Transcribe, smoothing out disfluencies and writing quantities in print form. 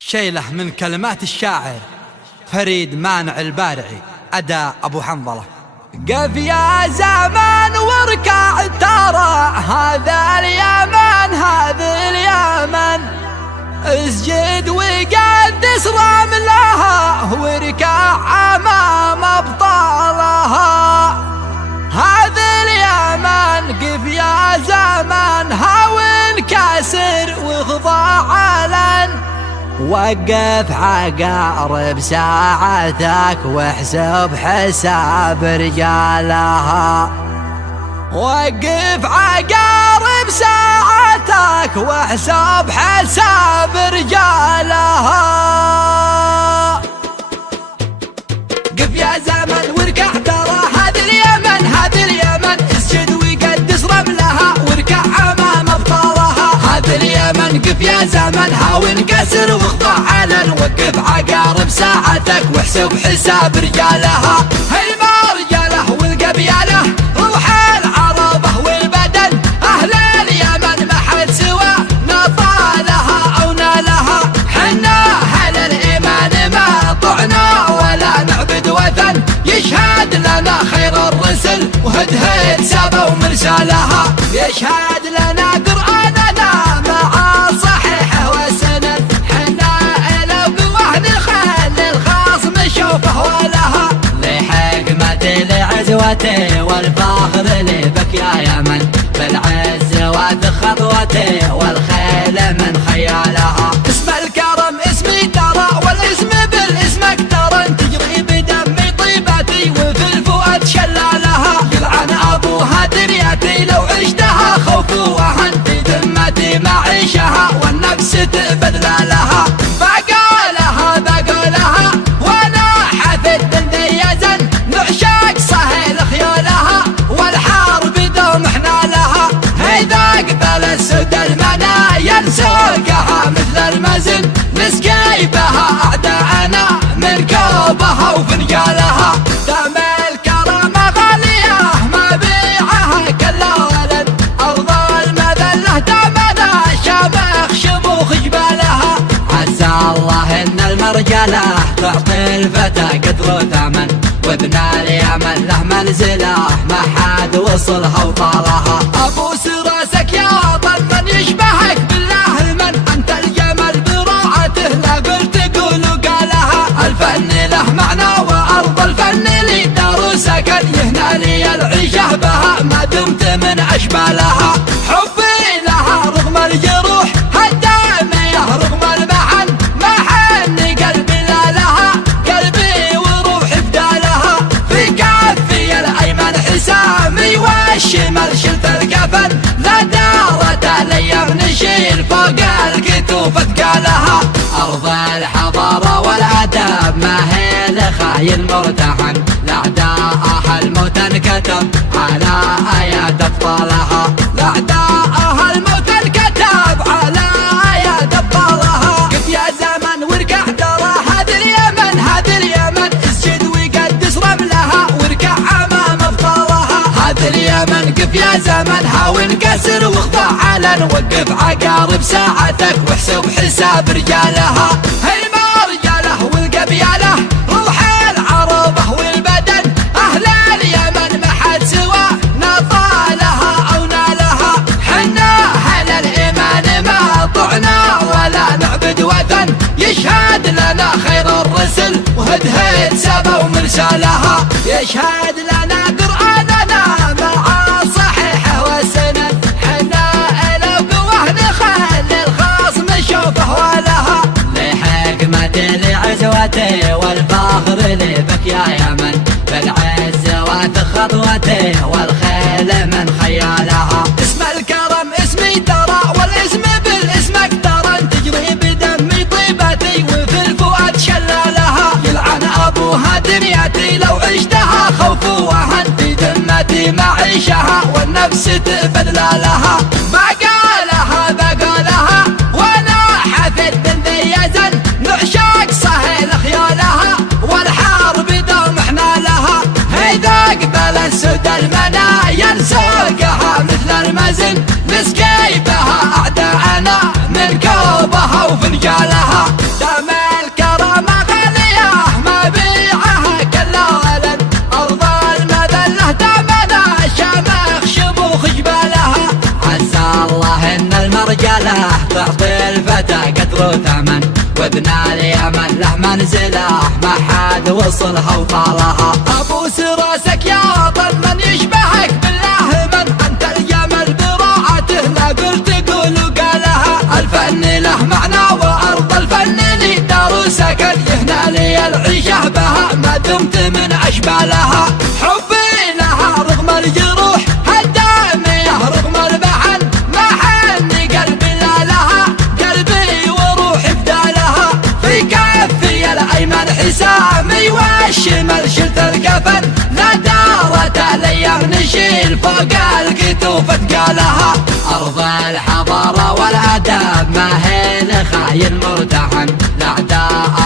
شيله من كلمات الشاعر فريد مانع البارعي، أداء أبو حنظلة. قف يا زمان واركع ترى هذا اليمن، هذا اليمن اسجد وقدس رملها واركع امام ابطالها. هذا اليمن قف يا زمان هاون كاسر واخضع علن، وقف عقارب ساعتك واحسب حساب رجالها. وقف عقارب ساعتك واحسب حساب رجالها. قف يا زمن واركع ترى هذا اليمن، هذا اليمن اسجد وقدس رملها واركع امام ابطالها. هذا اليمن قف يا زمن هاون كسر واخضع علن، وقف عقارب ساعتك واحسب حساب رجالها. هيما رجاله والقبيله روح العربه والبدن، اهل اليمن ما حد سوى نطالها او نالها. حنا اهل الايمان ما طعنا ولا نعبد وثن، يشهد لنا خير الرسل وهدهد سبا ومرسالها. يشهد لنا قرآننا مع صحيحه وسند، حنا الى قوه نخلي الخصم شوفه ولها. لحكمتي لعزوتي والفخر لي بك يا يمن، بالعز وبخطوتي والخيل من خيالها. اسم الكرم اسمي ترى والاسم بالاسمك ترى، تجري بدمي طيبتي وفي الفؤاد شلالها. يلعن ابوها دريتي لو عشتها خوف وهن، في ذمتي معيشها والنفس تبذل لها. بقولها بقولها وانا حفظ ديزا، نعشق صهيل خيولها والحرب دوم احنا لها. اذا قبل السود المنايا نسوقها مثل المزن، نسقي بها اعداءنا من كوبها وفنجالها. دم الكرم غاليه ما بيعها كلا ولد، ارض المذله دمنا شامخ شموخ جبالها. عسى الله ان المرجله تعطي الفتى قدر وثمن، وابن اليمن له منزله ما حد وصلها وطالها. ابوس راسك يا وطن من يشبهك بالله من، انت الجمل براعته لا قلت قول وقالها. الفن له معنى وارض الفن لي دار سكن، يهنى لي العيشه بها ما دمت من اشبالها. حبي لها رغم الجروح هالداميه رغم المحن، ما حن قلبي لا لها قلبي وروحي فدالها. في كفي الايمن حسامي والشمال شلت الكفن، لا دارت الايام نشيل فوق الكتوف اثقالها. ارض الحضاره والادب ما هي لخاين مرتهن، لاعداءها الموت انكتب على اياد ابطالها. لاعداءها الموت انكتب على اياد ابطالها. قف يا زمن واركع ترى هذا اليمن، هذا اليمن اسجد وقدس رملها واركع امام ابطالها. هذا اليمن قف يا زمن هاون كسر واخضع علن، وقف عقارب ساعتك واحسب حساب رجالها. هيما رجاله والقبيله روح العربه والبدن، اهل اليمن ما حد سوى نطالها او نالها. حنا اهل الايمان ما طعنا ولا نعبد وثن، يشهد لنا خير الرسل وهدهد سبا ومرسالها. يشهد لنا قرآننا مع صحيحه وسند، حنا الى قوه نخلي الخصم شوفه ولها. لحكمتي لعزوتي والفخر لي بك يا يمن، بالعز وبخطوتي والخيل من خيالها. اسم الكرم اسمي ترى والاسم بالاسمك ترى، تجري بدمي طيبتي وفي الفؤاد شلالها. يلعن ابوها دنيتي لو عشتها خوف وهن، في ذمتي معيشها والنفس تبذل لها. بقولها بقولها وانا حفظ ديزا، نعشق صهيل خيولها والحرب دوم احنا لها. اذا قبل السود المنايا نسوقها مثل المزن، نسقي بها اعداءنا من كوبها وفنجالها. ذاته قدر وثمن، وابن اليمن له منزله ما حد وصلها وطالها. ابوس راسك يا وطن من يشبهك بالله من، انت الجمل براعته لا قلت قول وقالها. الفن له معنى وارض الفن لي دار سكن، يهنى لي العيشه بها ما دمت من اشبالها. حبي لها رغم الجروح الداميه رغم المحن، ما حني قلبي لا لها قلبي وروحي فدالها. في كفي الايمن حسامي والشمال شلت الكفن، لا دارت الايام نشيل فوق الكتوف ثقالها. ارض الحضاره والادب ما هي لخاين مرتحن، الاعداء